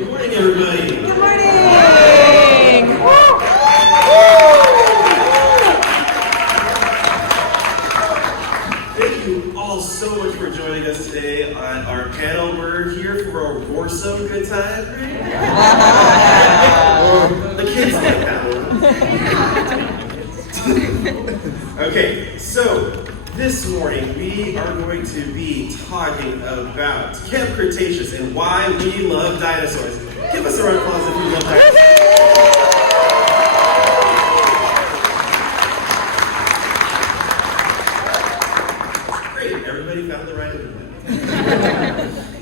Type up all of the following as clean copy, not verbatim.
Good morning, everybody. Good morning. Thank you all so much for joining us today on our panel. We're here for a Warsaw good time, right? The kids like that one. Okay, so this morning we are going to be talking about Camp Cretaceous and why we love dinosaurs. Give us a round of applause if you love dinosaurs. Great, everybody found the right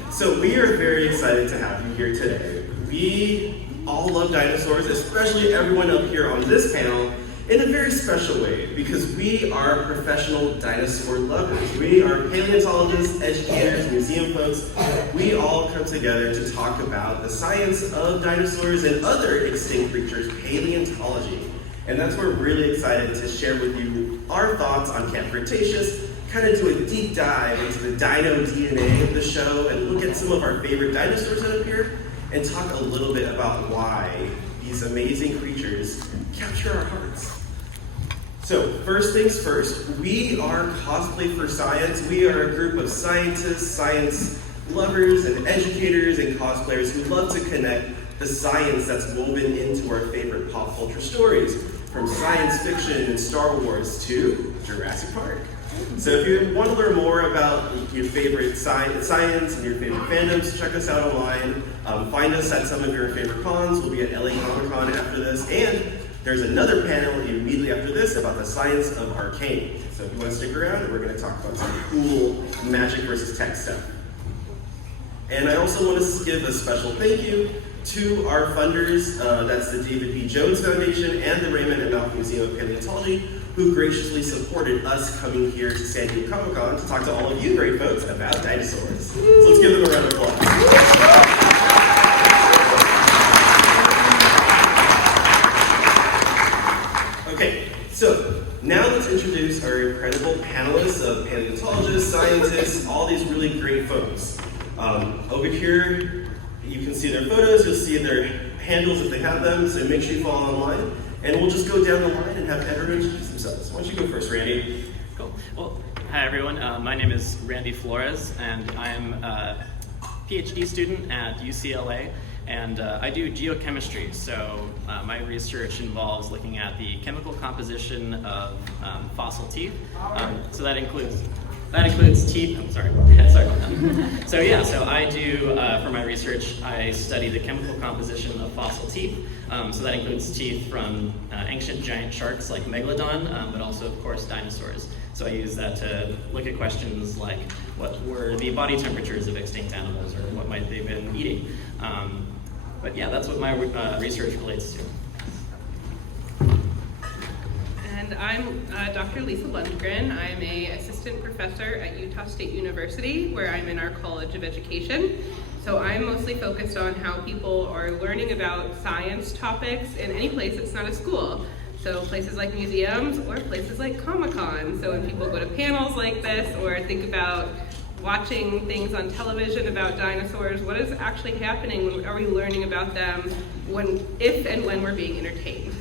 one. So we are very excited to have you here today. We all love dinosaurs, especially everyone up here on this panel, in a very special way, because we are professional dinosaur lovers. We are paleontologists, educators, museum folks. We all come together to talk about the science of dinosaurs and other extinct creatures, paleontology. And that's why we're really excited to share with you our thoughts on Camp Cretaceous, kind of do a deep dive into the dino-DNA of the show and look at some of our favorite dinosaurs that appeared, and talk a little bit about why these amazing creatures capture our hearts. So, first things first, we are Cosplay for Science. We are a group of scientists, science lovers, and educators and cosplayers who love to connect the science that's woven into our favorite pop culture stories, from science fiction and Star Wars to Jurassic Park. So if you want to learn more about your favorite science and your favorite fandoms, check us out online. Find us at some of your favorite cons. We'll be at LA Comic-Con after this. And there's another panel immediately after this about the science of arcane. So if you want to stick around, we're going to talk about some cool magic versus tech stuff. And I also want to give a special thank you to our funders. That's the David P. Jones Foundation and the Raymond and Malcolm Museum of Paleontology, who graciously supported us coming here to San Diego Comic-Con to talk to all of you great folks about dinosaurs. So let's give them a round of applause. Okay, so now let's introduce our incredible panelists of paleontologists, scientists, all these really great folks. Over here, you can see their photos, you'll see their handles if they have them, so make sure you follow online. And we'll just go down the line and have everyone introduce themselves. Why don't you go first, Randy? Cool. Well, hi everyone. My name is Randy Flores, and I'm a PhD student at UCLA, and I do geochemistry. So my research involves looking at the chemical composition of fossil teeth. So that includes teeth. I'm sorry. Sorry about that. So yeah, so I do, for my research, I study the chemical composition of fossil teeth. So that includes teeth from ancient giant sharks like Megalodon, but also, of course, dinosaurs. So I use that to look at questions like, what were the body temperatures of extinct animals, or what might they have been eating? But yeah, that's what my research relates to. And I'm Dr. Lisa Lundgren. I'm an assistant professor at Utah State University, where I'm in our College of Education. So I'm mostly focused on how people are learning about science topics in any place that's not a school. So places like museums or places like Comic-Con. So when people go to panels like this or think about watching things on television about dinosaurs, what is actually happening? Are we learning about them if and when we're being entertained?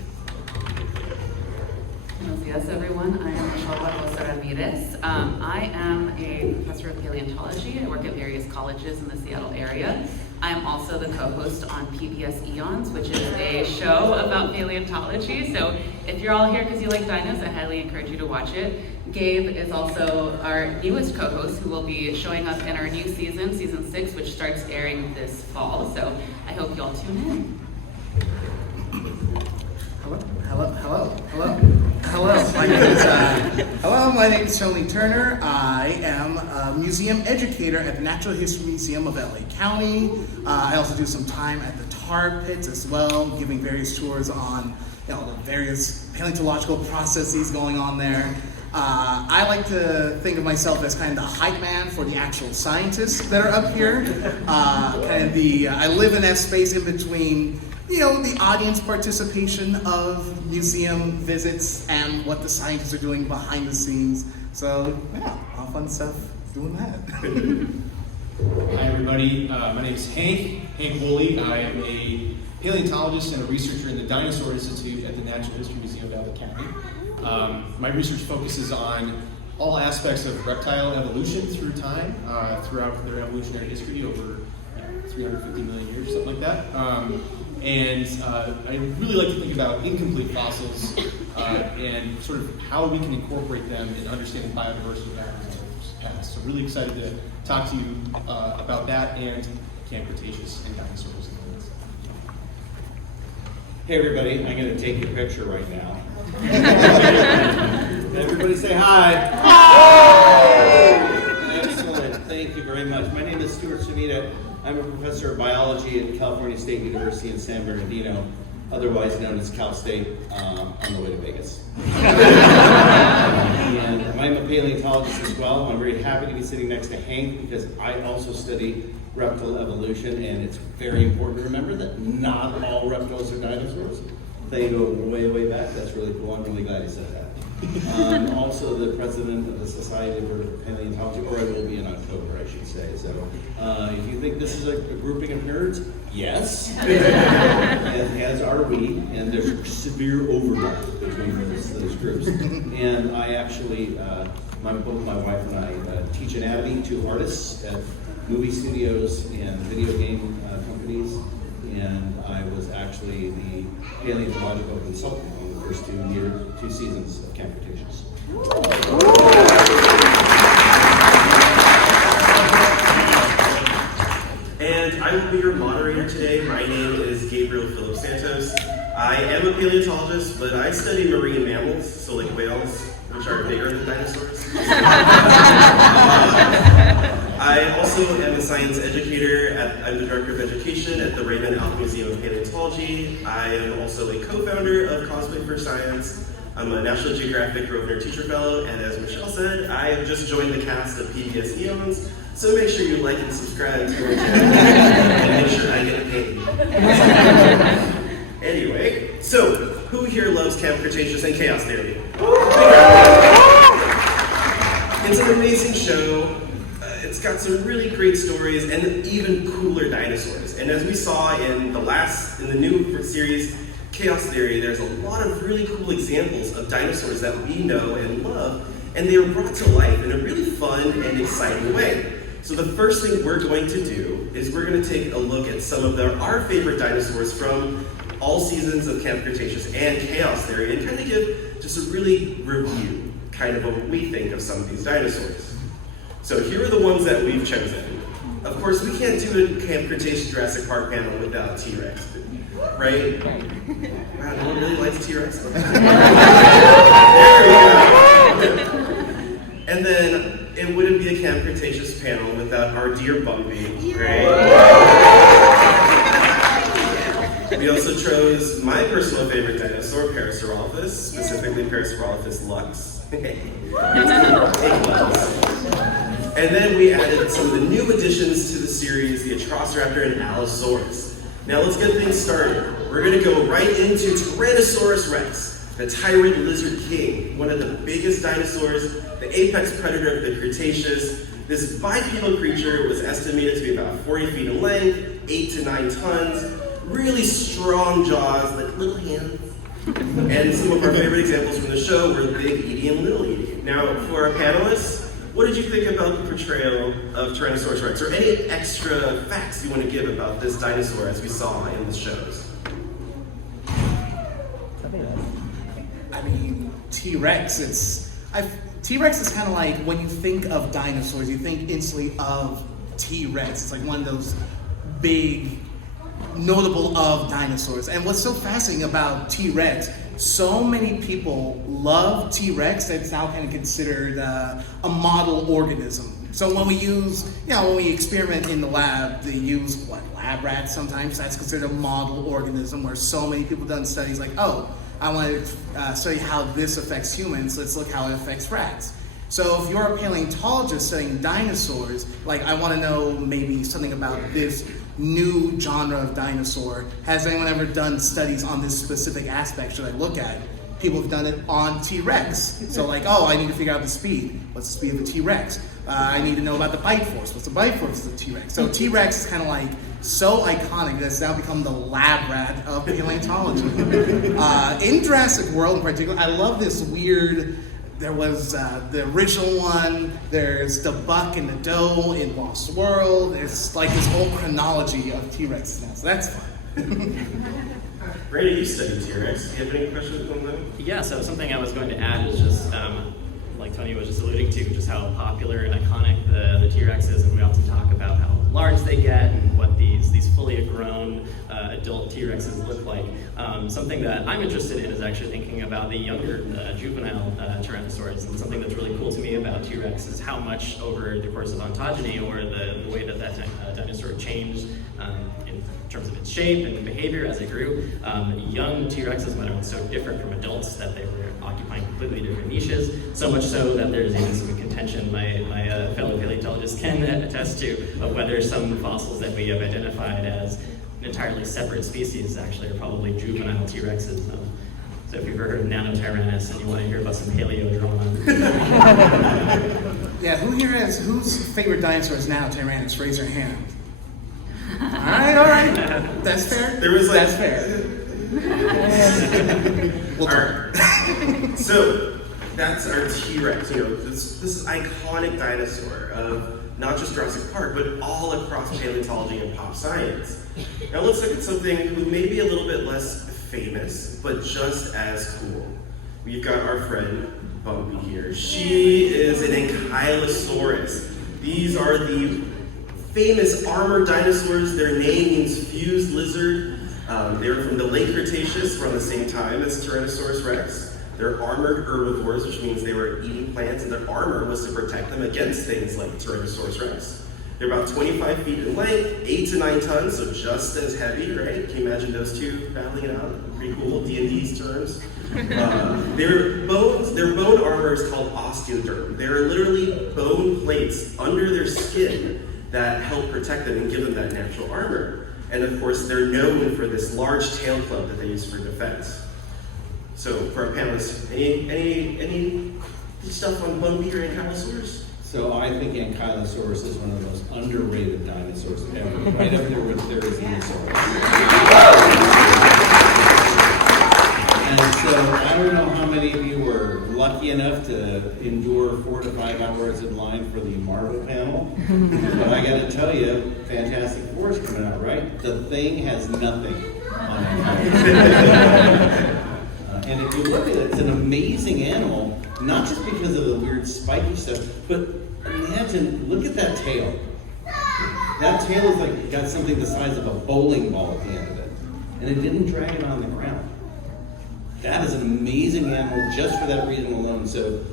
Buenos dias, everyone. I am Barboza-Ramirez. I am a professor of paleontology. I work at various colleges in the Seattle area. I am also the co-host on PBS Eons, which is a show about paleontology. So if you're all here because you like dinos, I highly encourage you to watch it. Gabe is also our newest co-host, who will be showing up in our new season, season 6, which starts airing this fall. So I hope you all tune in. Hello, my name is Tony Turner. I am a museum educator at the Natural History Museum of LA County. I also do some time at the tar pits as well, giving various tours on the various paleontological processes going on there. I like to think of myself as kind of the hype man for the actual scientists that are up here. I live in that space in between, the audience participation of museum visits and what the scientists are doing behind the scenes. So, yeah, all fun stuff doing that. Hi everybody, my name is Hank. Hank Woolley. I am a paleontologist and a researcher in the Dinosaur Institute at the Natural History Museum of LA County. My research focuses on all aspects of reptile evolution through time, throughout their evolutionary history over 350 million years, something like that. I really like to think about incomplete fossils and sort of how we can incorporate them in understanding biodiversity patterns of the past. So really excited to talk to you about that and Camp Cretaceous and dinosaurs. Hey everybody, I'm going to take your picture right now. Everybody say hi. Hi! Excellent, thank you very much. My name is Stuart Sumida. I'm a professor of biology at California State University in San Bernardino, otherwise known as Cal State, on the way to Vegas. And I'm a paleontologist as well. I'm very happy to be sitting next to Hank because I also study reptile evolution, and it's very important to remember that not all reptiles are dinosaurs. They go way, way back. That's really cool. I'm really glad he said that. I'm also the president of the Society for Paleontology, or I will be in October, I should say. So if you think this is a grouping of nerds, yes, as are we, and there's severe overlap between those groups. And I actually, both my wife and I teach anatomy to artists at movie studios and video game companies, and I was actually the paleontological consultant on the first two seasons of Camp Cretaceous. And I will be your moderator today. My name is Gabriel-Philip Santos. I am a paleontologist, but I study marine mammals, so like whales, which are bigger than dinosaurs. I also am a science educator. I'm the director of education at the Raymond Alp Museum of Paleontology. I am also a co-founder of Cosplay for Science. I'm a National Geographic Grosvenor Teacher Fellow, and as Michelle said, I have just joined the cast of PBS Eons, so make sure you like and subscribe to our channel, and make sure I get paid. Anyway, so who here loves Camp Cretaceous and Chaos Theory? It's an amazing show. It's got some really great stories and even cooler dinosaurs. And as we saw in the new series, Chaos Theory, there's a lot of really cool examples of dinosaurs that we know and love, and they are brought to life in a really fun and exciting way. So the first thing we're going to do is we're going to take a look at some of our favorite dinosaurs from all seasons of Camp Cretaceous and Chaos Theory, and kind of give just a really review, kind of what we think of some of these dinosaurs. So here are the ones that we've chosen. Of course, we can't do a Camp Cretaceous Jurassic Park panel without T-Rex, right? Wow, no one really likes T-Rex? There we go. And then it wouldn't be a Camp Cretaceous panel without our dear Bumpy, right? We also chose my personal favorite dinosaur, Parasaurolophus, specifically Parasaurolophus lux. And then we added some of the new additions to the series, the Atrociraptor and Allosaurus. Now let's get things started. We're going to go right into Tyrannosaurus Rex, the tyrant lizard king, one of the biggest dinosaurs, the apex predator of the Cretaceous. This bipedal creature was estimated to be about 40 feet in length, 8 to 9 tons, really strong jaws, like little hands. And some of our favorite examples from the show were Big Edie and Little Edie. Now, for our panelists, what did you think about the portrayal of Tyrannosaurus Rex, or any extra facts you want to give about this dinosaur as we saw in the shows? I mean, T-Rex, T-Rex is kind of like, when you think of dinosaurs, you think instantly of T-Rex. It's like one of those big, notable of dinosaurs. And what's so fascinating about T-Rex, so many people love T-Rex that it's now kind of considered a model organism. So when we when we experiment in the lab, they use lab rats sometimes. That's considered a model organism, where so many people have done studies like, oh, I want to study how this affects humans. Let's look how it affects rats. So if you're a paleontologist studying dinosaurs, like I want to know maybe something about this new genre of dinosaur. Has anyone ever done studies on this specific aspect? Should I look at? People have done it on T-Rex. So like, oh, I need to figure out the speed. What's the speed of the T-Rex? I need to know about the bite force. What's the bite force of the T-Rex? So T-Rex is kind of like so iconic that it's now become the lab rat of paleontology. In Jurassic World in particular, I love this weird, there was the original one, there's the buck and the doe in Lost World. It's like this whole chronology of T-Rex now, so that's fun. Randy, you studied T-Rex. Do you have any questions on them? Yeah, so something I was going to add is just, like Tony was just alluding to, just how popular and iconic the T-Rex is, and we often talk about how large they get and what these fully grown adult T-Rexes look like. Something that I'm interested in is actually thinking about the younger juvenile Tyrannosaurs, and something that's really cool to me about T-Rex is how much over the course of ontogeny, or the way that dinosaur changed in terms of its shape and behavior as it grew. Young T-Rexes might have been so different from adults that they were occupying completely different niches, so much so that there's even some contention my fellow paleontologists can attest to, of whether some fossils that we have identified as an entirely separate species actually are probably juvenile T-Rexes. So if you've ever heard of Nanotyrannus and you want to hear about some paleodrama. Yeah, whose favorite dinosaur is Nanotyrannus? Raise your hand. All right. That's fair. That's fair. We'll talk. So that's our T-Rex. This is iconic dinosaur of not just Jurassic Park, but all across paleontology and pop science. Now let's look at something who may be a little bit less famous, but just as cool. We've got our friend Bumpy here. She is an Ankylosaurus. These are the famous armored dinosaurs. Their name means fused lizard. They were from the late Cretaceous, around the same time as Tyrannosaurus rex. They're armored herbivores, which means they were eating plants, and their armor was to protect them against things like Tyrannosaurus rex. They're about 25 feet in length, 8 to 9 tons, so just as heavy, right? Can you imagine those two battling it out? Pretty cool, D&D's terms. Their bone armor is called Osteoderm. They're literally bone plates under their skin that help protect them and give them that natural armor. And of course, they're known for this large tail club that they use for defense. So for our panelists, any stuff on Bumpy or Ankylosaurus? So I think Ankylosaurus is one of the most underrated dinosaurs ever, right up there with Therizinosaurus. And so I don't know how many of you were lucky enough to endure 4 to 5 hours in line for the Marvel panel, but I got to tell you, Fantastic Four is coming out, right? The thing has nothing on Ankylosaurus. And if you look at it, it's an amazing animal, not just because of the weird spiky stuff, but imagine, look at that tail. That tail is like got something the size of a bowling ball at the end of it, and it didn't drag it on the ground. That is an amazing animal just for that reason alone. So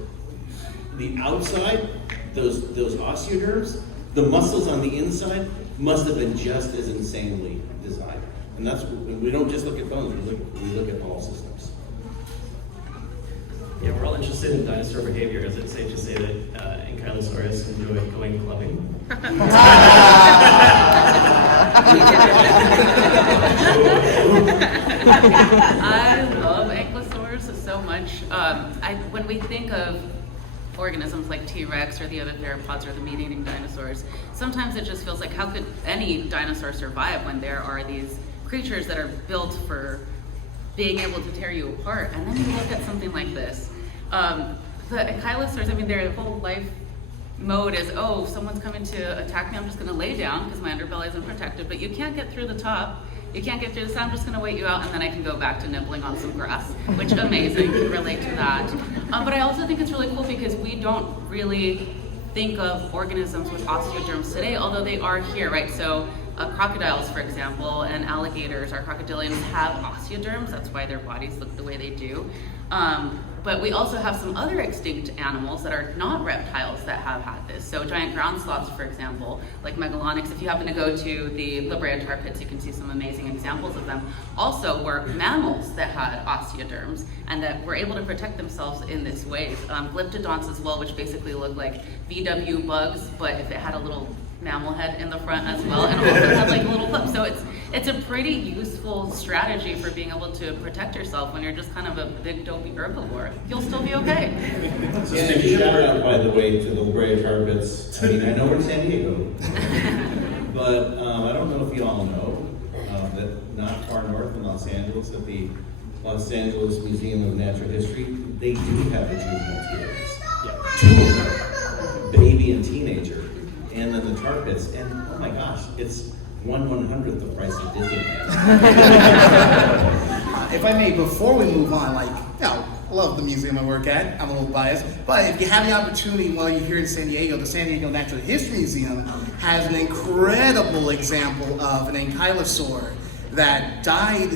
the outside, those osteoderms, the muscles on the inside must have been just as insanely designed. And that's, we don't just look at bones, we look at all systems. Yeah, we're all interested in dinosaur behavior. Is it safe to say that Ankylosaurus enjoy going clubbing? I love Ankylosaurus so much. When we think of organisms like T-Rex or the other theropods or the meat-eating dinosaurs, sometimes it just feels like, how could any dinosaur survive when there are these creatures that are built for being able to tear you apart? And then you look at something like this. The Ankylosaurs, I mean, their whole life mode is, oh, someone's coming to attack me, I'm just going to lay down because my underbelly isn't protected, but you can't get through the top, you can't get through the side, I'm just going to wait you out and then I can go back to nibbling on some grass, which is amazing, can relate to that. But I also think it's really cool because we don't really think of organisms with osteoderms today, although they are here, right? So crocodiles, for example, and alligators, our crocodilians, have osteoderms. That's why their bodies look the way they do. But we also have some other extinct animals that are not reptiles that have had this. So giant ground sloths, for example, like Megalonyx. If you happen to go to the La Brea tar pits, you can see some amazing examples of them. Also were mammals that had osteoderms and that were able to protect themselves in this way. Glyptodonts as well, which basically look like VW bugs, but if it had a little mammal head in the front as well, and also had like a little clip. So it's a pretty useful strategy for being able to protect yourself when you're just kind of a big dopey herbivore. You'll still be okay. And shout out, by the way, to the La Brea tar pits. I mean, I know we're in San Diego. But I don't know if you all know that not far north in Los Angeles, at the Los Angeles Museum of Natural History, they do have a juvenile T-Rex. Yeah. 2 of them, baby and teenager, and then the tar pits. And oh my gosh, it's 1/100th the price of Disneyland. If I may, before we move on, I love the museum I work at. I'm a little biased. But if you have the opportunity while you're here in San Diego, the San Diego Natural History Museum has an incredible example of an Ankylosaur that died,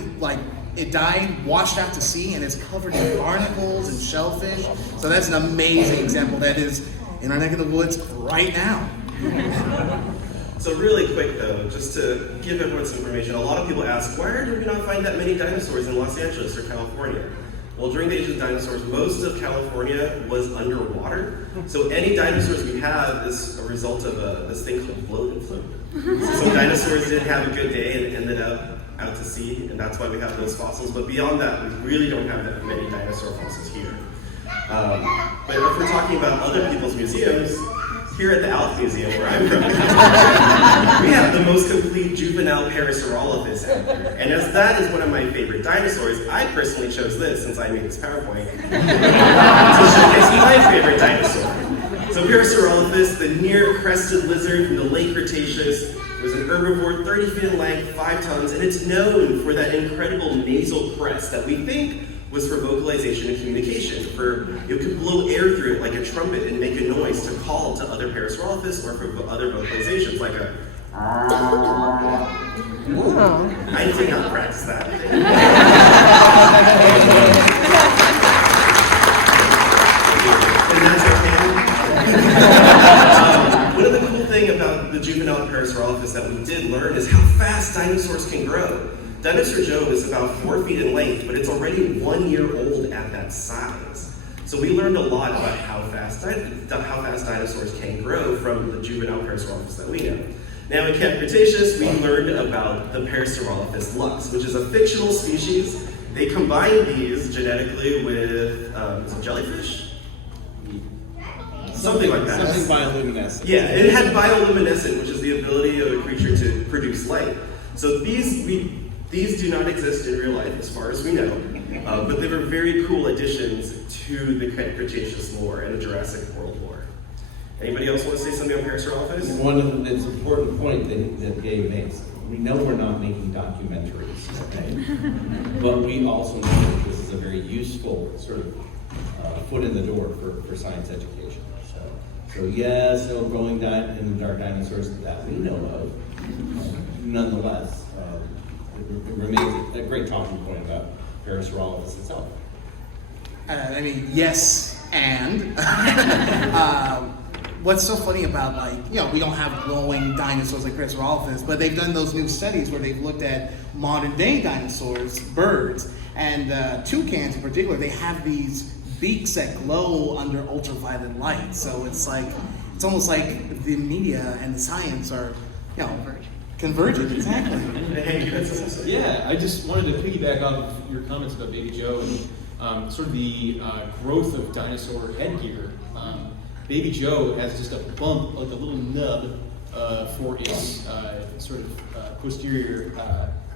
washed out to sea, and is covered in barnacles and shellfish. So that's an amazing example that is in our neck of the woods right now. So really quick though, just to give everyone some information, a lot of people ask, why did we not find that many dinosaurs in Los Angeles or California? Well, during the age of dinosaurs, most of California was underwater. So any dinosaurs we have is a result of this thing called float and float. So some dinosaurs didn't have a good day and ended up out to sea, and that's why we have those fossils. But beyond that, we really don't have that many dinosaur fossils here. But if we're talking about other people's museums, here at the Alf Museum, where I'm from, we have the most complete juvenile Parasaurolophus out there. And as that is one of my favorite dinosaurs, I personally chose this, since I made this PowerPoint, to showcase my favorite dinosaur. So Parasaurolophus, the near-crested lizard from the late Cretaceous, it was an herbivore, 30 feet in length, 5 tons, and it's known for that incredible nasal crest that we think was for vocalization and communication. It could blow air through it like a trumpet and make a noise to call to other Parasaurolophus or for other vocalizations like a I did not practice that. And that's okay. One of the cool things about the juvenile Parasaurolophus that we did learn is how fast dinosaurs can grow. Dinosaur Joe is about 4 feet in length, but it's already 1 year old at that size. So we learned a lot about how fast dinosaurs can grow from the juvenile Parasaurolophus that we know. Now in Camp Cretaceous, we learned about the Parasaurolophus lux, which is a fictional species. They combined these genetically with is it jellyfish? Something like that. Something bioluminescent. Yeah, it had bioluminescent, which is the ability of a creature to produce light. So these do not exist in real life, as far as we know, but they were very cool additions to the Cretaceous lore and the Jurassic World lore. Anybody else want to say something on Parasaurolophus? One of the important point that Gabe makes. We know we're not making documentaries, okay? But we also know that this is a very useful sort of foot in the door for science education. So yes, there were growing in the dark dinosaurs that we know of. Nonetheless, it remains a great talking point about Parasaurolophus itself. Yes, and what's so funny about we don't have glowing dinosaurs like Parasaurolophus, but they've done those new studies where they've looked at modern day dinosaurs, birds, and toucans in particular. They have these beaks that glow under ultraviolet light. So it's almost like the media and the science are, convergent, exactly. Yeah, I just wanted to piggyback off of your comments about Baby Joe and sort of the growth of dinosaur headgear. Baby Joe has just a bump, like a little nub for its sort of posterior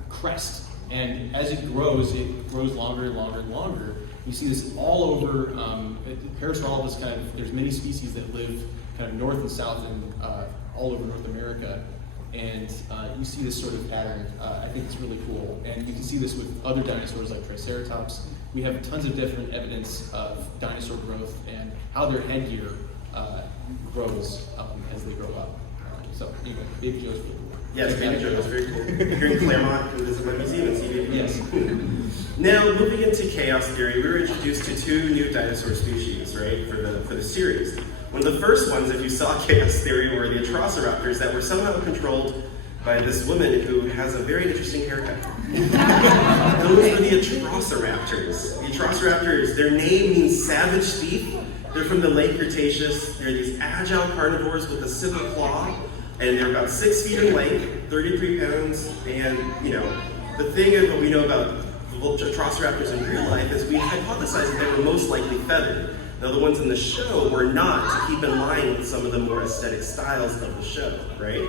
crest. And as it grows longer and longer and longer. You see this all over. Parasaurolophus there's many species that live kind of north and south and all over North America. And you see this sort of pattern. I think it's really cool. And you can see this with other dinosaurs like Triceratops. We have tons of different evidence of dinosaur growth and how their headgear grows as they grow up. So anyway, Baby Joe's really cool. Yes, Baby Joe is very cool. Here in Claremont, you can visit my museum and see Baby Joe. Yes. Now, moving into chaos theory, we were introduced to 2 new dinosaur species, right, for the series. One of the first ones, if you saw chaos theory, were the Raptors that were somehow controlled by this woman who has a very interesting haircut. Those were the Raptors. The Raptors, their name means savage thief. They're from the late Cretaceous. They're these agile carnivores with a silver claw, and they're about 6 feet in length, 33 pounds, and the thing of what we know about Raptors in real life is we hypothesized that they were most likely feathered. Now the ones in the show were not, to keep in line with some of the more aesthetic styles of the show, right?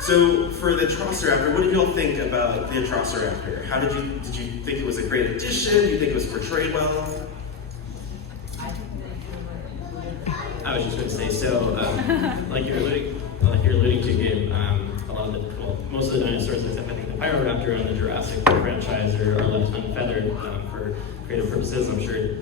So for the Atrociraptor, what did y'all think about the Atrociraptor? Did you think it was a great addition? Do you think it was portrayed well? I was just going to say, so like you're alluding to, Gabe, most of the dinosaurs, except I think the Pyroraptor and the Jurassic franchise, are left unfeathered for creative purposes. I'm sure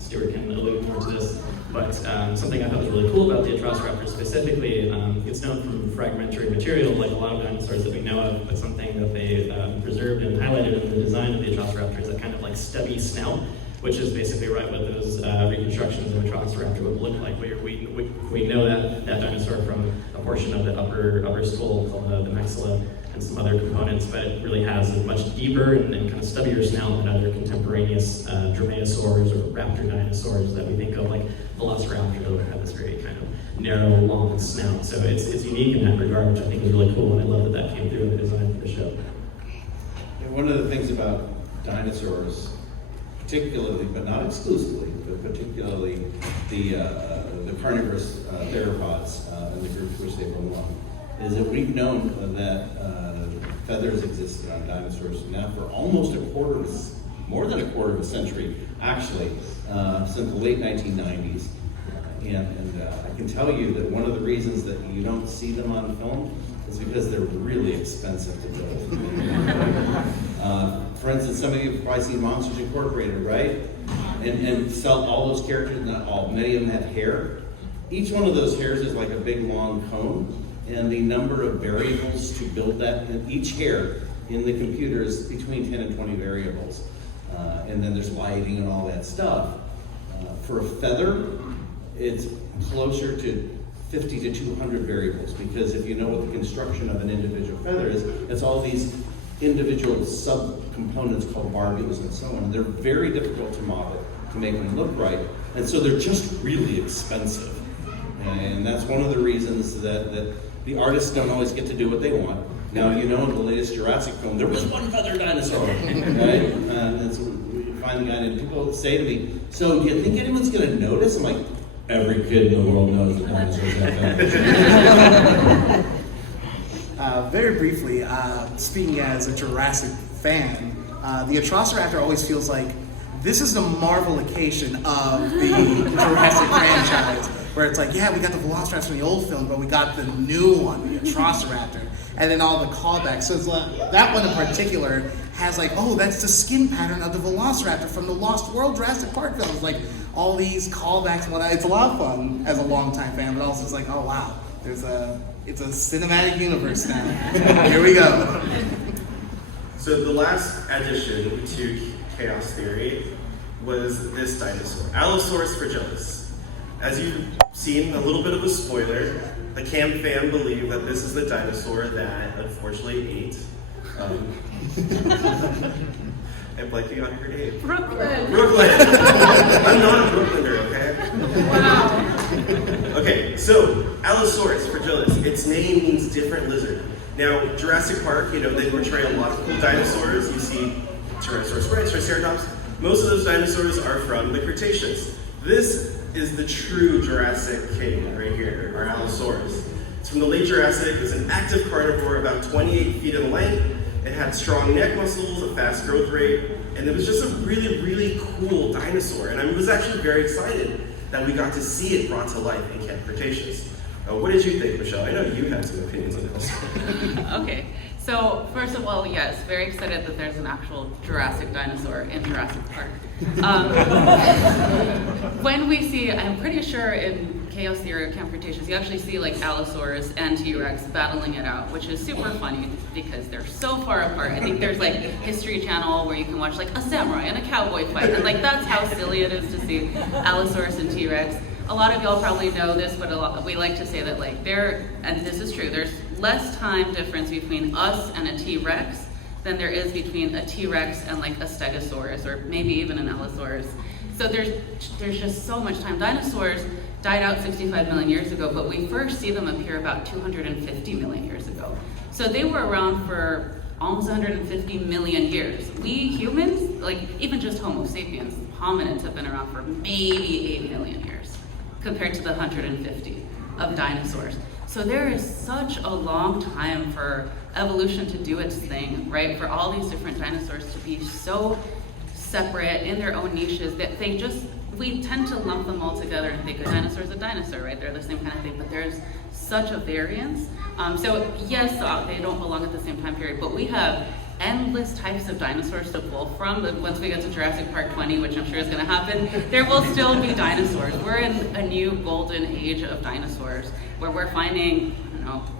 Stuart can allude more to this. But something I thought was really cool about the Atrociraptor specifically, it's known from fragmentary material, like a lot of dinosaurs that we know of, but something that they preserved and highlighted in the design of the Atrociraptor is that kind of like stubby snout, which is basically right what those reconstructions of Atrociraptor would look like. We know that dinosaur from a portion of the upper skull called the maxilla and some other components, but it really has a much deeper and kind of stubbier snout than other contemporaneous dromaeosaurs or raptor dinosaurs that we think of, like Velociraptor, that have this very kind of narrow, long snout. So it's unique in that regard, which I think is really cool, and I love that came through in the design for the show. And one of the things about dinosaurs, particularly, but not exclusively, but particularly the carnivorous theropods and the groups which they belong, is that we've known that feathers existed on dinosaurs now for almost more than a quarter of a century, actually, since the late 1990s. And I can tell you that one of the reasons that you don't see them on film is because they're really expensive to build. For instance, some of you have probably seen Monsters Incorporated, right? And sell all those characters, not all, many of them had hair. Each one of those hairs is like a big long cone, and the number of variables to build that, and each hair in the computer is between 10 and 20 variables. And then there's lighting and all that stuff. For a feather, it's closer to 50 to 200 variables, because if you know what the construction of an individual feather is, it's all these individual sub-components called barbules and so on. And they're very difficult to model to make them look right. And so they're just really expensive. And that's one of the reasons that the artists don't always get to do what they want. Now, you know, in the latest Jurassic film, there was one feathered dinosaur, right? And so we find the guy, and people say to me, so do you think anyone's going to notice? I'm like, every kid in the world knows that dinosaurs have feathers. Very briefly, speaking as a Jurassic fan, the Atrociraptor always feels like this is the Marvelication of the Jurassic franchise, where it's like, yeah, we got the Velociraptor from the old film, but we got the new one, the Atrociraptor, and then all the callbacks. So it's like, that one in particular has like, oh, that's the skin pattern of the Velociraptor from the Lost World Jurassic Park films. Like all these callbacks. It's a lot of fun as a longtime fan, but also it's like, oh wow, it's a cinematic universe now. Here we go. So the last addition to Chaos Theory was this dinosaur, Allosaurus Fragilis. As you've seen, a little bit of a spoiler, the Cam fam believe that this is the dinosaur that unfortunately ate. I'm blanking on her name. Brooklyn. I'm not a Brooklyner, okay? Wow. Okay, so Allosaurus Fragilis, its name means different lizard. Now, Jurassic Park, they portray a lot of cool dinosaurs. You see Tyrannosaurus Rex, Triceratops. Most of those dinosaurs are from the Cretaceous. This is the true Jurassic king right here, our Allosaurus. It's from the late Jurassic. It's an active carnivore, about 28 feet in length. It had strong neck muscles, a fast growth rate, and it was just a really, really cool dinosaur. And I was actually very excited that we got to see it brought to life in Camp Cretaceous. What did you think, Michelle? I know you had some opinions on this. Okay, so first of all, yes, very excited that there's an actual Jurassic dinosaur in Jurassic Park. When we see, I'm pretty sure in Chaos Theory or Camp Cretaceous, you actually see like Allosaurus and T-Rex battling it out, which is super funny because they're so far apart. I think there's like History Channel where you can watch like a samurai and a cowboy fight, and like that's how silly it is to see Allosaurus and T-Rex. A lot of y'all probably know this, but we like to say that like and this is true, there's less time difference between us and a T-Rex than there is between a T-Rex and like a Stegosaurus or maybe even an Allosaurus. So there's just so much time. Dinosaurs died out 65 million years ago, but we first see them appear about 250 million years ago. So they were around for almost 150 million years. We humans, like even just Homo sapiens, hominids have been around for maybe 8 million years compared to the 150 of dinosaurs. So there is such a long time for evolution to do its thing, right? For all these different dinosaurs to be so separate in their own niches that we tend to lump them all together and think a dinosaur is a dinosaur, right? They're the same kind of thing, but there's such a variance. So yes, they don't belong at the same time period, but we have endless types of dinosaurs to pull from. But once we get to Jurassic Park 20, which I'm sure is gonna happen, there will still be dinosaurs. We're in a new golden age of dinosaurs where we're finding,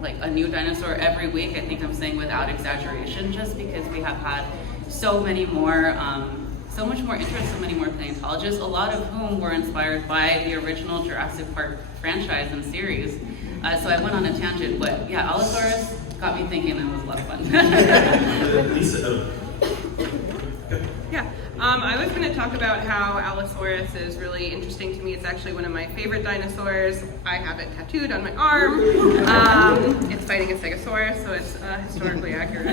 like a new dinosaur every week. I think I'm saying without exaggeration, just because we have had so much more interest, so many more paleontologists, a lot of whom were inspired by the original Jurassic Park franchise and series. So I went on a tangent, but yeah, Allosaurus got me thinking, and it was a lot of fun. Lisa, Yeah, I was going to talk about how Allosaurus is really interesting to me. It's actually one of my favorite dinosaurs. I have it tattooed on my arm. It's fighting a Stegosaurus, so it's historically accurate.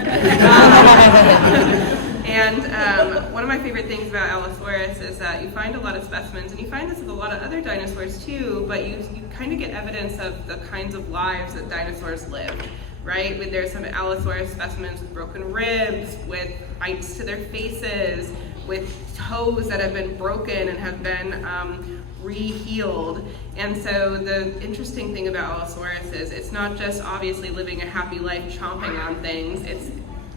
And one of my favorite things about Allosaurus is that you find a lot of specimens, and you find this with a lot of other dinosaurs too, but you kind of get evidence of the kinds of lives that dinosaurs lived. Right? There's some Allosaurus specimens with broken ribs, with bites to their faces, with toes that have been broken and have been re-healed. And so the interesting thing about Allosaurus is it's not just obviously living a happy life chomping on things, it's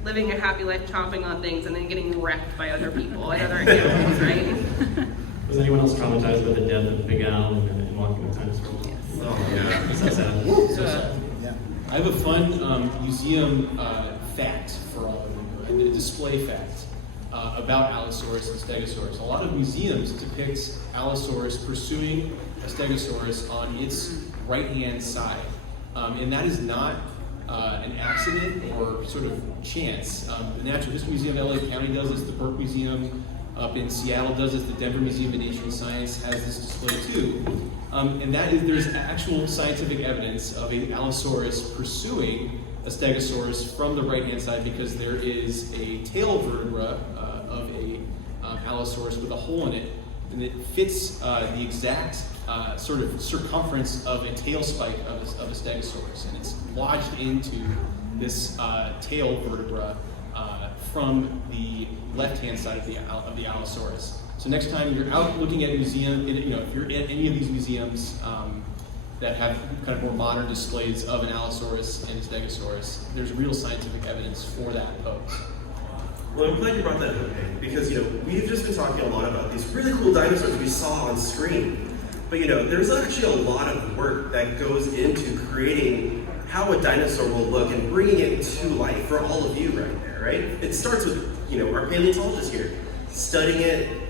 living a happy life chomping on things and then getting wrecked by other people and other animals, right? Was anyone else traumatized by the death of Big Al and Walking the Dinosaur? Yes. oh yeah. So sad. So sad. I have a fun museum fact for all of you, a display fact about Allosaurus and Stegosaurus. A lot of museums depict Allosaurus pursuing a Stegosaurus on its right-hand side. And that is not an accident or sort of chance. The Natural History Museum of LA County does this, the Burke Museum up in Seattle does this, the Denver Museum of Nature and Science has this display too. And that is, there's actual scientific evidence of a Allosaurus pursuing a Stegosaurus from the right-hand side because there is a tail vertebra of a Allosaurus with a hole in it, and it fits the exact sort of circumference of a tail spike of a Stegosaurus, and it's lodged into this tail vertebra from the left-hand side of the Allosaurus. So next time you're out looking at a museum, if you're at any of these museums that have kind of more modern displays of an Allosaurus and a Stegosaurus, there's real scientific evidence for that pose. Well, I'm glad you brought that up, because we've just been talking a lot about these really cool dinosaurs we saw on screen. But there's actually a lot of work that goes into creating how a dinosaur will look and bringing it to life for all of you right there, right? It starts with our paleontologist here, studying it,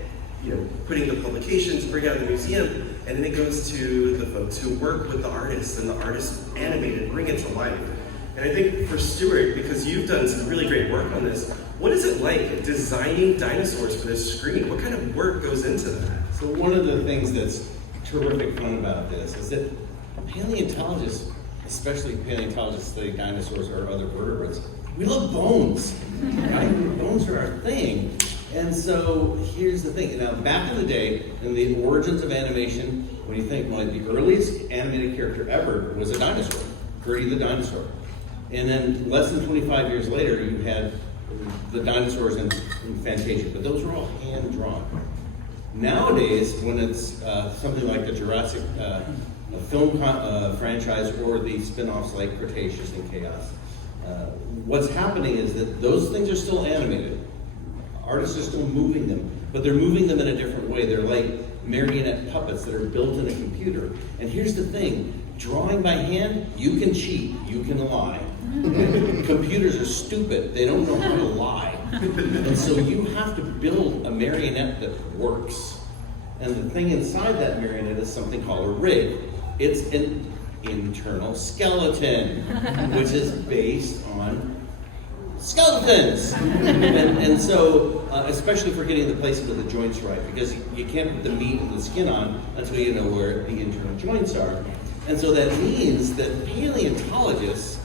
putting the publications, bring it out of the museum, and then it goes to the folks who work with the artists, and the artists animate it, bring it to life. And I think for Stuart, because you've done some really great work on this, what is it like designing dinosaurs for this screen? What kind of work goes into that? So one of the things that's terrific fun about this is that paleontologists, especially paleontologists studying dinosaurs or other vertebrates, we love bones, right? Bones are our thing. And so here's the thing. Now, back in the day, in the origins of animation, when you think, well, the earliest animated character ever was a dinosaur, Gertie the dinosaur. And then less than 25 years later, you had the dinosaurs in Fantasia, but those were all hand-drawn. Nowadays, when it's something like the Jurassic film franchise or the spin-offs like Cretaceous and Chaos, what's happening is that those things are still animated. Artists are still moving them, but they're moving them in a different way. They're like marionette puppets that are built in a computer. And here's the thing, drawing by hand, you can cheat, you can lie. Computers are stupid, they don't know how to lie. And so you have to build a marionette that works. And the thing inside that marionette is something called a rig. It's an internal skeleton, which is based on skeletons. And so, especially for getting the placement of the joints right, because you can't put the meat and the skin on until you know where the internal joints are. And so that means that paleontologists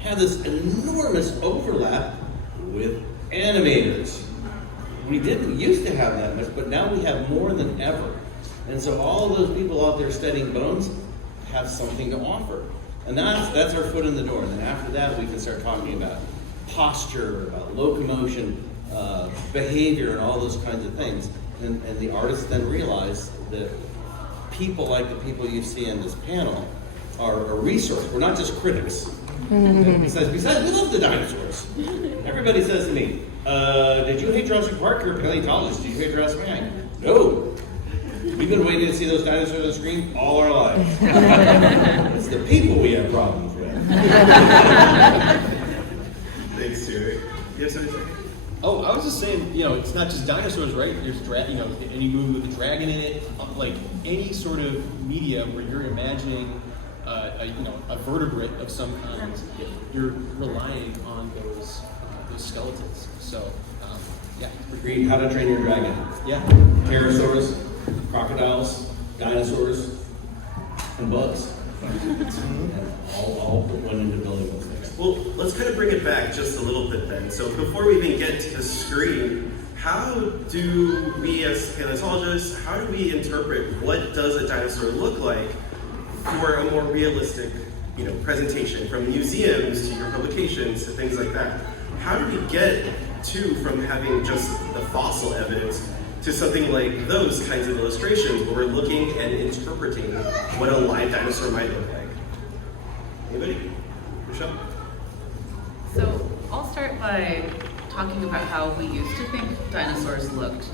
have this enormous overlap with animators. We didn't used to have that much, but now we have more than ever. And so all of those people out there studying bones have something to offer. And that's our foot in the door. And then after that, we can start talking about posture, about locomotion, behavior, and all those kinds of things. And the artists then realize that people like the people you see in this panel are a resource. We're not just critics. Besides, we love the dinosaurs. Everybody says to me, did you hate Jurassic Park? You're a paleontologist. Did you hate Jurassic Park? No. We've been waiting to see those dinosaurs on the screen all our lives. It's the people we have problems with. Thanks, Stuart. You have something to say? Oh, I was just saying, it's not just dinosaurs, right? There's any movie with a dragon in it, like any sort of media where you're imagining, a vertebrate of some kind. You're relying on those skeletons. So, yeah. Read How to Train Your Dragon. Yeah. Pterosaurs, crocodiles, dinosaurs, and bugs. And all went into building those things. Well, let's kind of bring it back just a little bit then. So before we even get to the screen, how do we as paleontologists, how do we interpret what does a dinosaur look like for a more realistic, presentation, from museums to your publications to things like that? How do we get from having just the fossil evidence to something like those kinds of illustrations where we're looking and interpreting what a live dinosaur might look like? Anybody? Michelle? So I'll start by talking about how we used to think dinosaurs looked.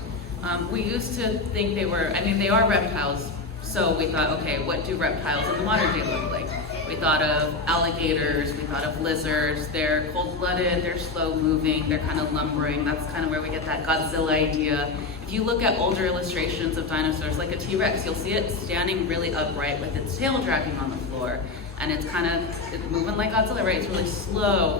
We used to think they are reptiles, so we thought, okay, what do reptiles in the modern day look like? We thought of alligators, we thought of lizards. They're cold-blooded, they're slow-moving, they're kind of lumbering. That's kind of where we get that Godzilla idea. If you look at older illustrations of dinosaurs, like a T-Rex, you'll see it standing really upright with its tail dragging on the floor. And it's moving like Godzilla, right? It's really slow.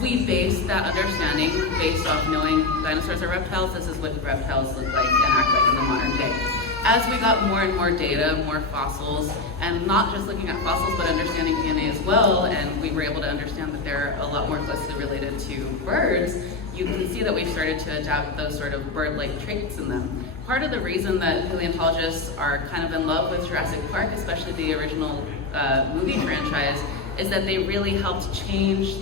We based that understanding based off knowing dinosaurs are reptiles. This is what reptiles look like and act like in the modern day. As we got more and more data, more fossils, and not just looking at fossils, but understanding DNA as well, and we were able to understand that they're a lot more closely related to birds, you can see that we've started to adapt those sort of bird-like traits in them. Part of the reason that paleontologists are kind of in love with Jurassic Park, especially the original movie franchise, is that they really helped change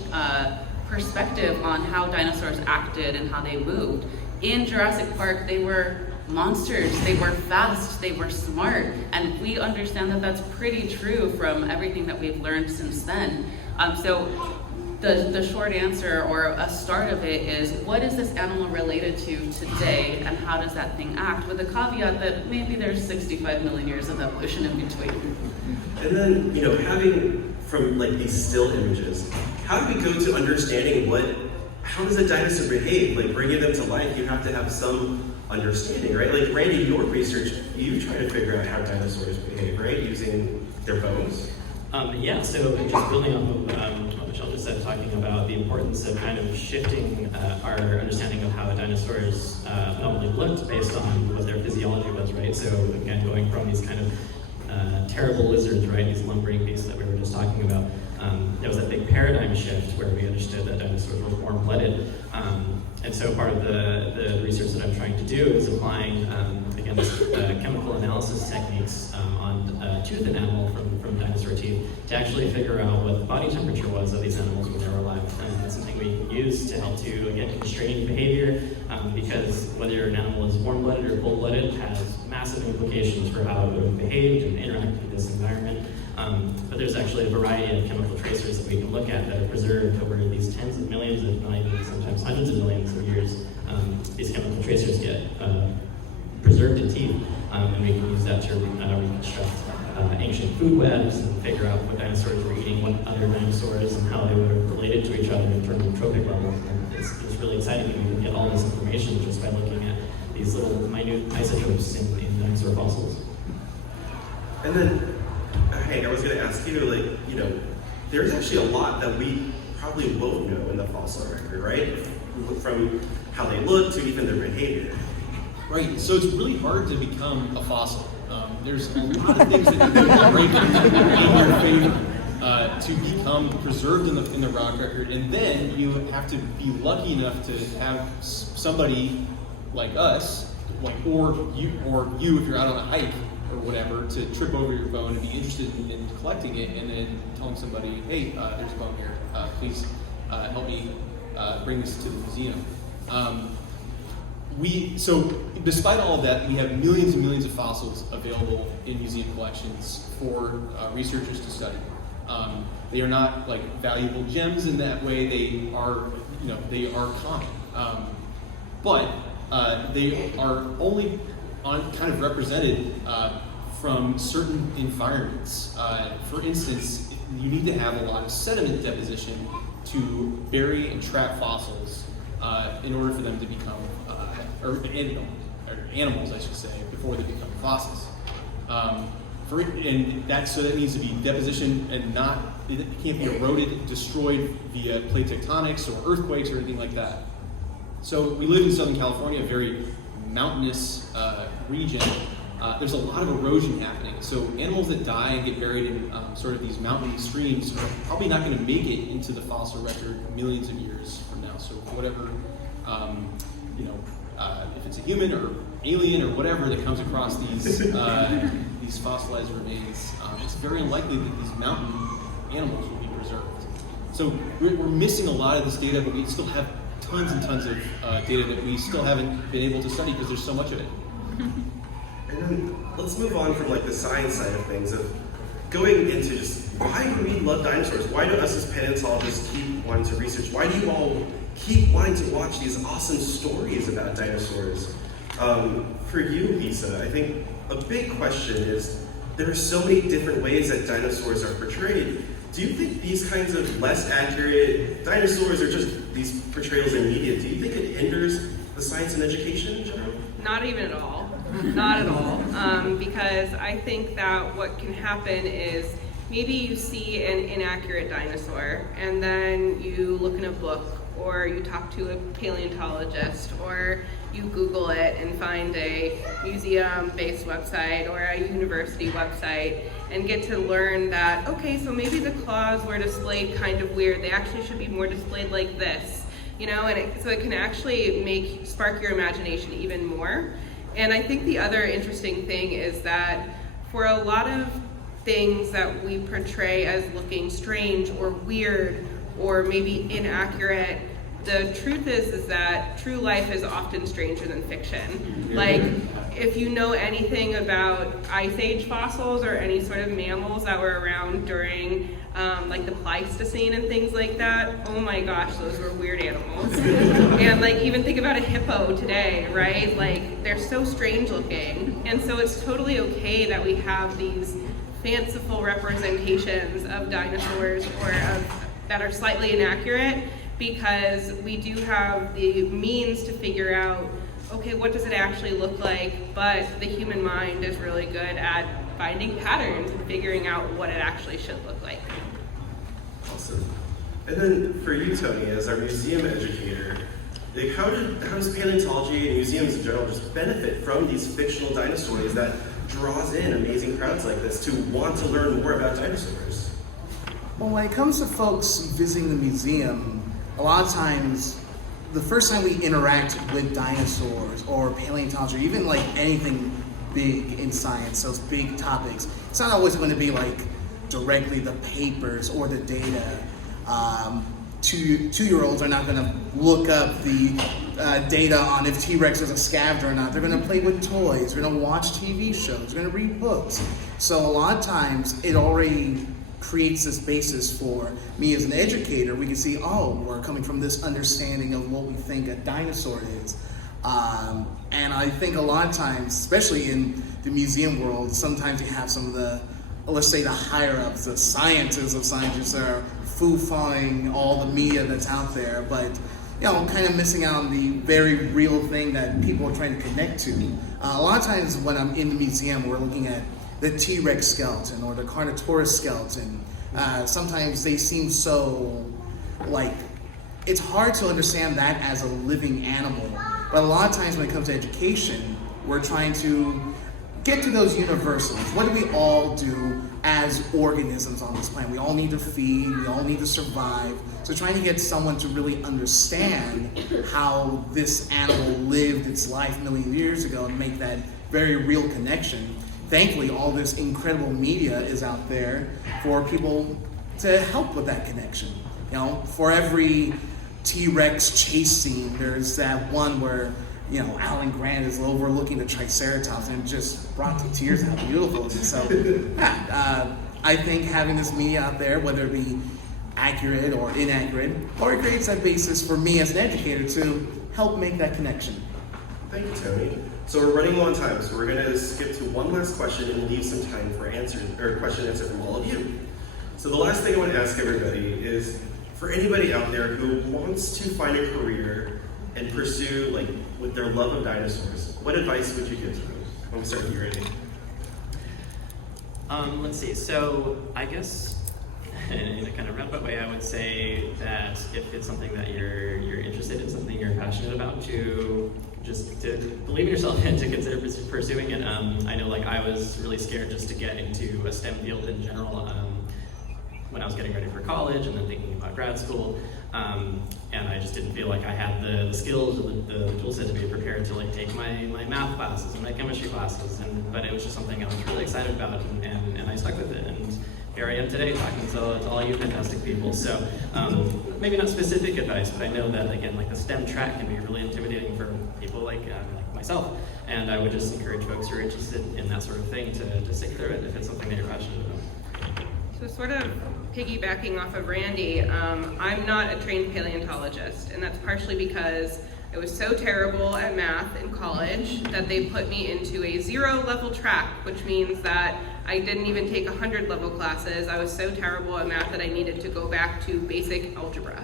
perspective on how dinosaurs acted and how they moved. In Jurassic Park, they were monsters, they were fast, they were smart, and we understand that that's pretty true from everything that we've learned since then. So the short answer, or a start of it, is what is this animal related to today, and how does that thing act, with the caveat that maybe there's 65 million years of evolution in between. And then, having from these still images, how do we go to understanding how does a dinosaur behave? Bringing them to life, you have to have some understanding, right? Randy, your research, you try to figure out how dinosaurs behave, right? Using their bones. So just building on what Michelle just said, talking about the importance of kind of shifting our understanding of how dinosaurs not only looked based on what their physiology was, right? So again, going from these kind of terrible lizards, right? These lumbering beasts that we were just talking about. There was that big paradigm shift where we understood that dinosaurs were warm-blooded. And so part of the research that I'm trying to do is applying, again, this, chemical analysis techniques on tooth enamel from dinosaur teeth to actually figure out what the body temperature was of these animals when they were alive. And that's something we can use to help to, again, constrain behavior, because whether an animal is warm-blooded or cold-blooded has massive implications for how it would have behaved and interacted with this environment. But there's actually a variety of chemical tracers that we can look at that are preserved over these tens of millions, if not even sometimes hundreds of millions of years. These chemical tracers get preserved in teeth, and we can use that to reconstruct ancient food webs and figure out what dinosaurs were eating, what other dinosaurs, and how they would have related to each other in terms of trophic levels. And it's really exciting that we can get all this information just by looking at these little minute isotopes in dinosaur fossils. And then, Hank, I was going to ask you, there's actually a lot that we probably won't know in the fossil record, right? From how they look to even their behavior. Right, so it's really hard to become a fossil. There's a lot of things that you can break in your favor to become preserved in the rock record, and then you have to be lucky enough to have somebody like us, or you if you're out on a hike, or whatever to trip over your bone and be interested in collecting it, and then telling somebody, hey, there's a bone here, please help me bring this to the museum. So despite all of that, we have millions and millions of fossils available in museum collections for researchers to study. They are not like valuable gems in that way. They are, they are common, but they are only kind of represented from certain environments. For instance, you need to have a lot of sediment deposition to bury and trap fossils in order for them to become, or animals, I should say, before they become fossils. So that needs to be deposition and it can't be eroded, destroyed via plate tectonics or earthquakes or anything like that. So we live in Southern California, a very mountainous region. There's a lot of erosion happening. So animals that die and get buried in sort of these mountain streams are probably not going to make it into the fossil record millions of years from now. So whatever, if it's a human or alien or whatever that comes across these fossilized remains, it's very unlikely that these mountain animals will be preserved. So we're missing a lot of this data, but we still have tons and tons of data that we still haven't been able to study because there's so much of it. And then let's move on from like the science side of things, of going into just why do we love dinosaurs? Why do us as paleontologists keep wanting to research? Why do you all keep wanting to watch these awesome stories about dinosaurs? For you, Lisa, I think a big question is there are so many different ways that dinosaurs are portrayed. Do you think these kinds of less accurate dinosaurs or just these portrayals in media, do you think it hinders the science and education in general? Not even at all. Not at all. Because I think that what can happen is maybe you see an inaccurate dinosaur and then you look in a book or you talk to a paleontologist or you Google it and find a museum-based website or a university website and get to learn that, okay, so maybe the claws were displayed kind of weird. They actually should be more displayed like this, so it can actually spark your imagination even more. And I think the other interesting thing is that for a lot of things that we portray as looking strange or weird or maybe inaccurate, the truth is that true life is often stranger than fiction. Like, if you know anything about Ice Age fossils or any sort of mammals that were around during like the Pleistocene and things like that, oh my gosh, those were weird animals. And like, even think about a hippo today, right? Like, they're so strange looking. And so it's totally okay that we have these fanciful representations of dinosaurs or that are slightly inaccurate, because we do have the means to figure out, okay, what does it actually look like? But the human mind is really good at finding patterns and figuring out what it actually should look like. Awesome. And then for you, Tony, as our museum educator, like how does paleontology and museums in general just benefit from these fictional dinosaurs that draws in amazing crowds like this to want to learn more about dinosaurs? Well, when it comes to folks visiting the museum, a lot of times, the first time we interact with dinosaurs or paleontology, or even like anything big in science, those big topics, it's not always going to be like directly the papers or the data. Two-year-olds are not going to look up the data on if T-Rex is a scavenger or not. They're going to play with toys. They're going to watch TV shows. They're going to read books. So a lot of times, it already creates this basis for me as an educator. We can see, we're coming from this understanding of what we think a dinosaur is. And I think a lot of times, especially in the museum world, sometimes you have some of the, let's say the higher ups, the scientists of scientists are foo-fawing all the media that's out there, but kind of missing out on the very real thing that people are trying to connect to. A lot of times when I'm in the museum, we're looking at the T-Rex skeleton or the Carnotaurus skeleton. Sometimes they seem so, it's hard to understand that as a living animal. But a lot of times when it comes to education, we're trying to get to those universals. What do we all do as organisms on this planet? We all need to feed, we all need to survive. So trying to get someone to really understand how this animal lived its life million years ago and make that very real connection, I thankfully all this incredible media is out there for people to help with that connection. You know, for every T-Rex chase scene, there's that one where, you know, Alan Grant is overlooking the Triceratops and it just brought to tears how beautiful it is. So I think having this media out there, whether it be accurate or inaccurate, or it creates that basis for me as an educator to help make that connection. Thank you, Tony. So we're running low on time, so we're gonna skip to one last question and leave some time for answers, or question and answer from all of you. So the last thing I want to ask everybody is, for anybody out there who wants to find a career and pursue, like, with their love of dinosaurs, what advice would you give to them? Let me start with you, Randy. Let's see. So I guess in a kind of roundabout way, I would say that if it's something that you're interested in, something you're passionate about, to believe in yourself and to consider pursuing it. I know, like, I was really scared just to get into a STEM field in general when I was getting ready for college and then thinking about grad school. And I just didn't feel like I had the skills or the tool set to be prepared to, like, take my math classes and my chemistry classes. But it was just something I was really excited about, and I stuck with it. And here I am today talking to all you fantastic people. So maybe not specific advice, but I know that, again, like, the STEM track can be really intimidating for people like myself. And I would just encourage folks who are interested in that sort of thing to stick through it if it's something that you're passionate about. So sort of piggybacking off of Randy, I'm not a trained paleontologist, and that's partially because I was so terrible at math in college that they put me into a 0 level track, which means that I didn't even take 100 level classes. I was so terrible at math that I needed to go back to basic algebra.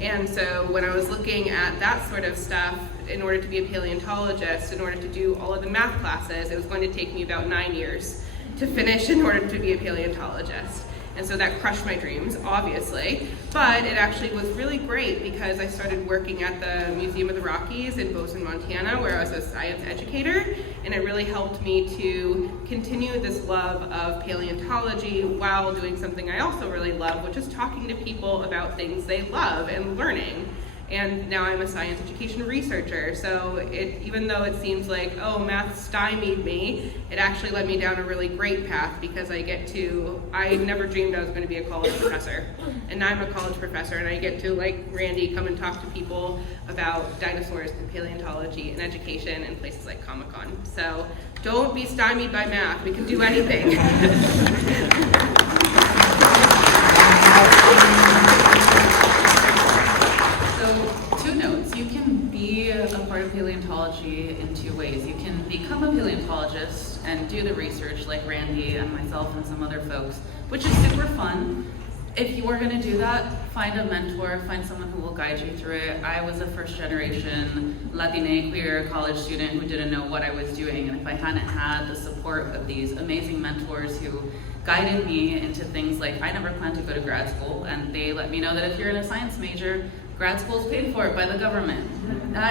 And so when I was looking at that sort of stuff, in order to be a paleontologist, in order to do all of the math classes, it was going to take me about 9 years to finish in order to be a paleontologist. And so that crushed my dreams, obviously, but it actually was really great because I started working at the Museum of the Rockies in Bozeman, Montana, where I was a science educator, and it really helped me to continue this love of paleontology while doing something I also really love, which is talking to people about things they love and learning. And now I'm a science education researcher, so even though it seems like, oh, math stymied me, it actually led me down a really great path because I never dreamed I was going to be a college professor. And now I'm a college professor, and I get to, like Randy, come and talk to people about dinosaurs and paleontology and education in places like Comic-Con. So don't be stymied by math, we can do anything. You can be a part of paleontology in 2 ways. You can become a paleontologist and do the research like Randy and myself and some other folks, which is super fun. If you are going to do that, find a mentor, find someone who will guide you through it. I was a first-generation Latina queer college student who didn't know what I was doing, and if I hadn't had the support of these amazing mentors who guided me into things like, I never planned to go to grad school, and they let me know that if you're in a science major, grad school is paid for by the government.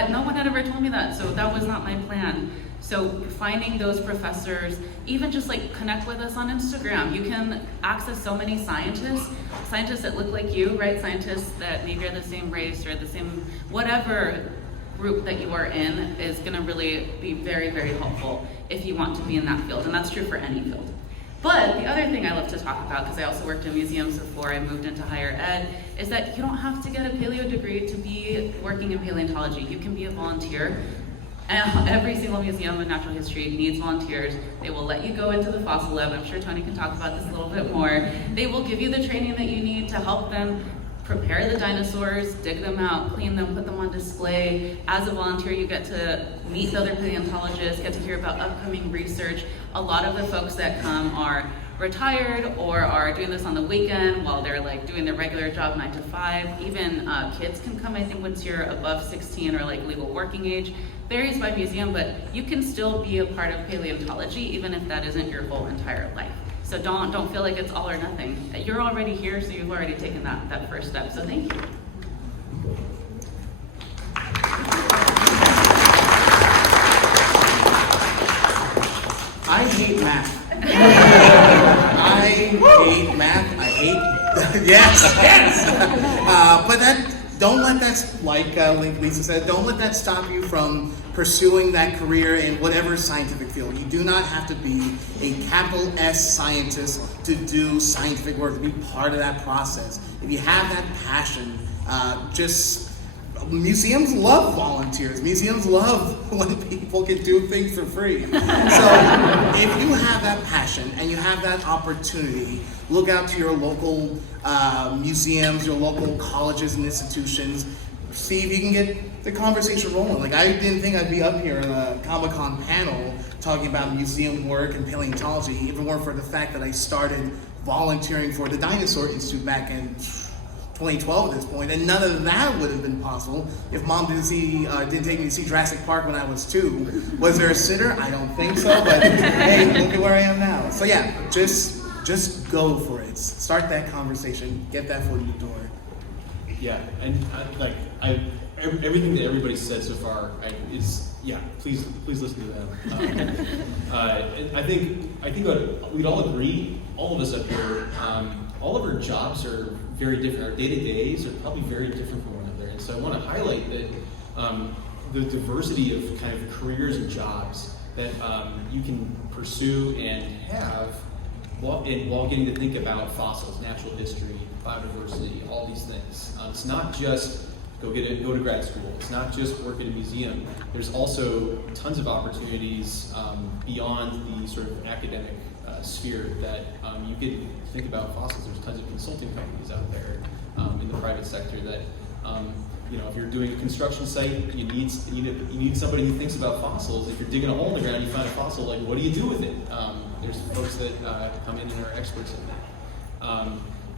No one had ever told me that, so that was not my plan. So finding those professors, even just like connect with us on Instagram. You can access so many scientists that look like you, right? Scientists that maybe are the same race or the same, whatever group that you are in is gonna really be very, very helpful if you want to be in that field, and that's true for any field. But the other thing I love to talk about, because I also worked in museums before I moved into higher ed, is that you don't have to get a paleo degree to be working in paleontology. You can be a volunteer. And every single museum of natural history needs volunteers. They will let you go into the fossil lab. I'm sure Tony can talk about this a little bit more. They will give you the training that you need to help them prepare the dinosaurs, dig them out, clean them, put them on display. As a volunteer, you get to meet other paleontologists, get to hear about upcoming research. A lot of the folks that come are retired or are doing this on the weekend while they're like doing their regular job 9 to 5. Even kids can come, I think, once you're above 16 or like legal working age. Varies by museum, but you can still be a part of paleontology even if that isn't your whole entire life. So don't feel like it's all or nothing. You're already here, so you've already taken that first step. So thank you. I hate math. I hate math. I hate yes. But don't let that, like Lisa said, don't let that stop you from pursuing that career in whatever scientific field. You do not have to be a capital S scientist to do scientific work, to be part of that process. If you have that passion, museums love volunteers. Museums love when people can do things for free. So if you have that passion and you have that opportunity, look out to your local museums, your local colleges and institutions. See if you can get the conversation rolling. Like, I didn't think I'd be up here in a Comic-Con panel talking about museum work and paleontology, if it weren't for the fact that I started volunteering for the Dinosaur Institute back in 2012 at this point, and none of that would have been possible if Mom didn't take me to see Jurassic Park when I was 2. Was there a sitter? I don't think so, but hey, look at where I am now. So yeah, just go for it. Start that conversation, get that foot in the door. Yeah, and everything that everybody said so far please listen to them. I think we'd all agree, all of us up here, all of our jobs are very different. Our day-to-days are probably very different from one another, and so I want to highlight that the diversity of kind of careers and jobs that you can pursue and have while getting to think about fossils, natural history, biodiversity, all these things. It's not just go to grad school. It's not just work at a museum. There's also tons of opportunities beyond the sort of academic sphere that you can think about fossils. There's tons of consulting companies out there in the private sector that if you're doing a construction site, you need somebody who thinks about fossils. If you're digging a hole in the ground, you find a fossil. Like, what do you do with it? There's folks that come in and are experts in that.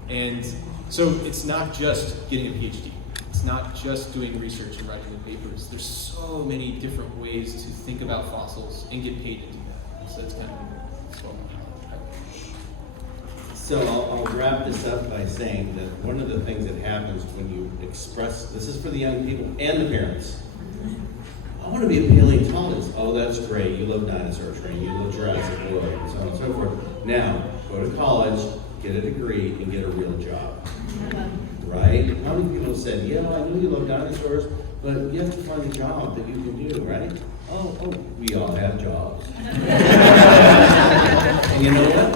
And so it's not just getting a PhD. It's not just doing research and writing the papers. There's so many different ways to think about fossils and get paid to do that. So it's kind of So I'll wrap this up by saying that one of the things that happens when you express, this is for the young people and the parents, I want to be a paleontologist. Oh, that's great. You love dinosaur training. You love Jurassic World, and so on and so forth. Now, go to college, get a degree, and get a real job. Right? How many people said, yeah, I knew you love dinosaurs, but you have to find a job that you can do, right? Oh, we all have jobs. And you know what?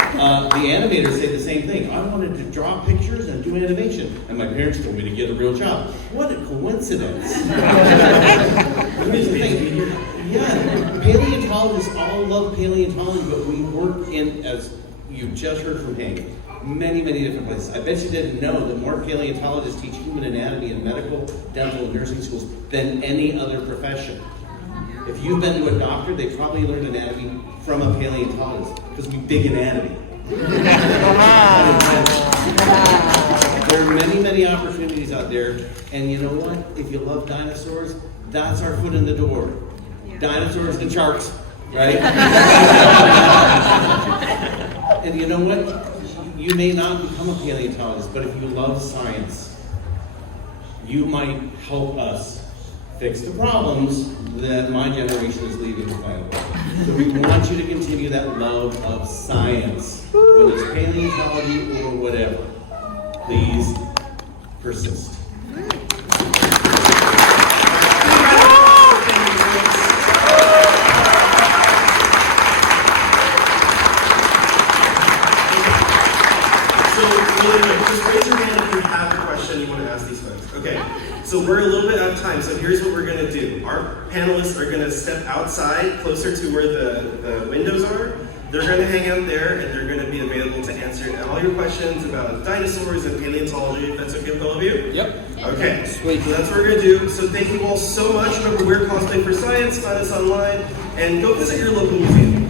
The animators say the same thing. I wanted to draw pictures and do animation, and my parents told me to get a real job. What a coincidence. Here's the thing. Yeah, paleontologists all love paleontology, but we work in, as you just heard from Hank, many, many different places. I bet you didn't know that more paleontologists teach human anatomy in medical, dental, and nursing schools than any other profession. If you've been to a doctor, they probably learned anatomy from a paleontologist, because we dig anatomy. There are many, many opportunities out there, and you know what? If you love dinosaurs, that's our foot in the door. Dinosaurs and sharks, right? And you know what? You may not become a paleontologist, but if you love science, you might help us fix the problems that my generation is leaving behind. So we want you to continue that love of science, whether it's paleontology or whatever. Please persist. Just raise your hand if you have a question you want to ask these folks. Okay, so we're a little bit out of time, so here's what we're going to do. Our panelists are going to step outside, closer to where the windows are. They're going to hang out there, and they're going to be available to answer all your questions about dinosaurs and paleontology, if that's okay with all of you? Yep. Okay, sweet. So that's what we're going to do. So thank you all so much. Remember, we're Cosplay for Science. Find us online, and go visit your local museum.